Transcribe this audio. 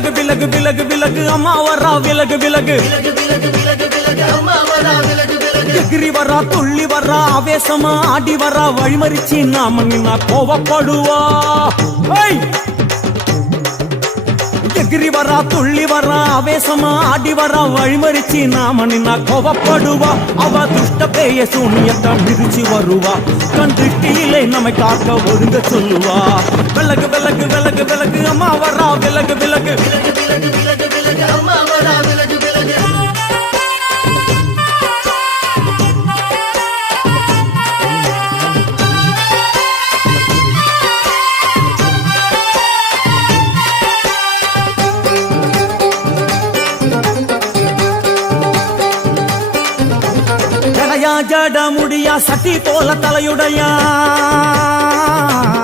விலகு விலகு விலகு விலகு அம்மா வரா விலகு விலகு எகிரி வரா துள்ளி வரா ஆவேசமா ஆடி வரா வழிமறிச்சு நாம நின்னா கோவப்படுவா எகிரி வரா துள்ளி வரா ஆவேசமா ஆடி வரா வழிமறிச்சு நாம நின்னா கோவப்படுவா அவ துஷ்ட பேய சூனியத்தை மிதிச்சு வருவா கண் திருஷ்டியிலே நம்மை காக்க ஒதுங்க சொல்லுவா விலகு விலகு விலகு விலகு அம்மா வரா விலகு விலகு அம்மா வரா விலகு விலகு ஜட முடியா சட்டி போல தலையுடையா